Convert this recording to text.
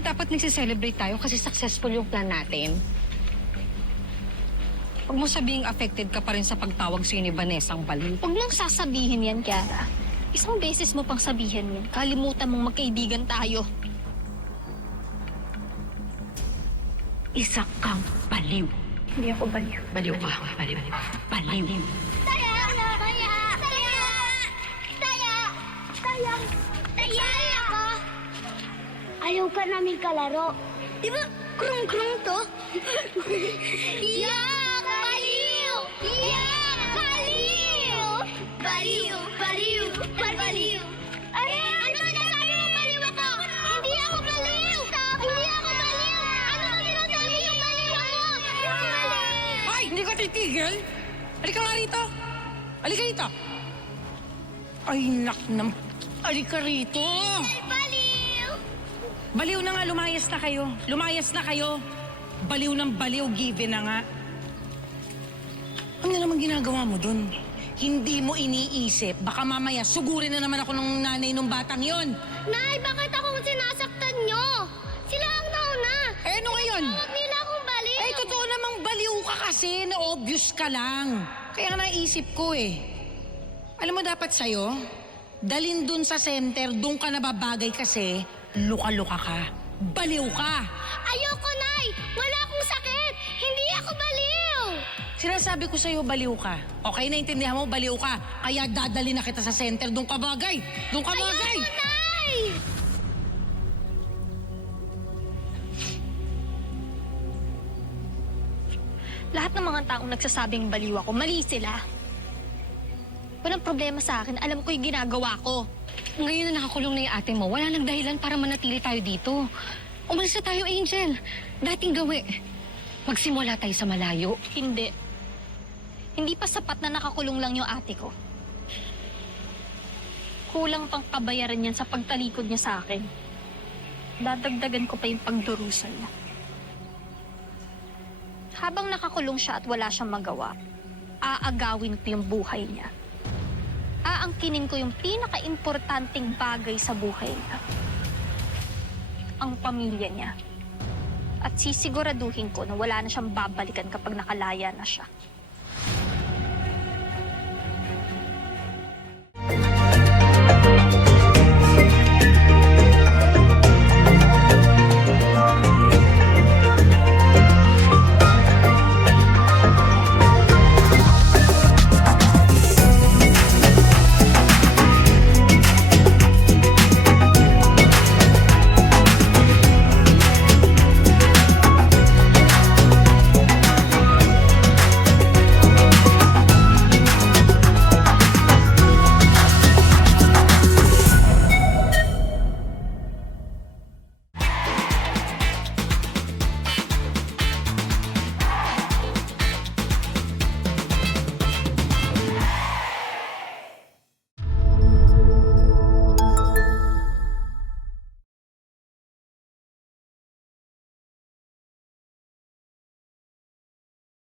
dapat nagse-celebrate tayo kasi successful yung plan natin. Huwag mo sabihing affected ka pa rin sa pagtawag sa'yo ni Vanessa ang baliw. Huwag mong sasabihin yan, Kiara. Isang beses mo pang sabihin yan. Kalimutan mong magkaibigan tayo. Isa kang baliw. Hindi ako baliw. Baliw ka. Baliw. Baliw. Taya! Taya! Taya! Taya! Taya! Taya! Ka! Ayaw ka namin kalaro. Di ba krung-krung to? Yak! Baliw! Yak! Baliw! Baliw! Baliw! Baliw! Ay, ano sinasabi mo? Baliw ako! Hindi ako baliw! Hindi ako baliw! Ano sinasabi yung baliw ako? Ay! Hindi ka titigil? Halika nga rito. Halika rito. Ay, nak. Halika rito. Baliw! Baliw na nga, lumayas na kayo. Lumayas na kayo. Baliw ng baliw, given na nga. Ano na naman ginagawa mo dun? Hindi mo iniisip. Baka mamaya sugurin na naman ako ng nanay ng batang yon. Nay, bakit akong sinasaktan nyo? Sila ang nauna. Eh, ano ngayon? Huwag nila akong baliw. Eh, totoo namang baliw ka kasi. Na-obvious ka lang. Kaya naisip ko eh. Alam mo dapat sa'yo, dalin dun sa center, dun ka nababagay kasi luka-luka ka. Baliw ka. Ayoko, Nay. Wala akong sakit. Hindi ako baliw. Sinasabi ko sa'yo, baliw ka. Okay, naintindihan mo, baliw ka. Kaya dadali na kita sa center, dun ka bagay. Dun ka bagay. Ayoko, Nay. Lahat ng mga taong nagsasabing baliw ako, mali sila. Walang problema sa akin. Alam ko yung ginagawa ko. Ngayon na nakakulong na yung ate mo, wala nang dahilan para manatili tayo dito. Umalis na tayo, Angel. Dating gawi. Magsimula tayo sa malayo. Hindi. Hindi pa sapat na nakakulong lang yung ate ko. Kulang pang kabayaran yan sa pagtalikod niya sa akin. Dadagdagan ko pa yung pagdurusan niya. Habang nakakulong siya at wala siyang magawa, aagawin ko yung buhay niya. Aangkinin ko yung pinaka-importanting bagay sa buhay niya. Ang pamilya niya. At sisiguraduhin ko na wala na siyang babalikan kapag nakalaya na siya.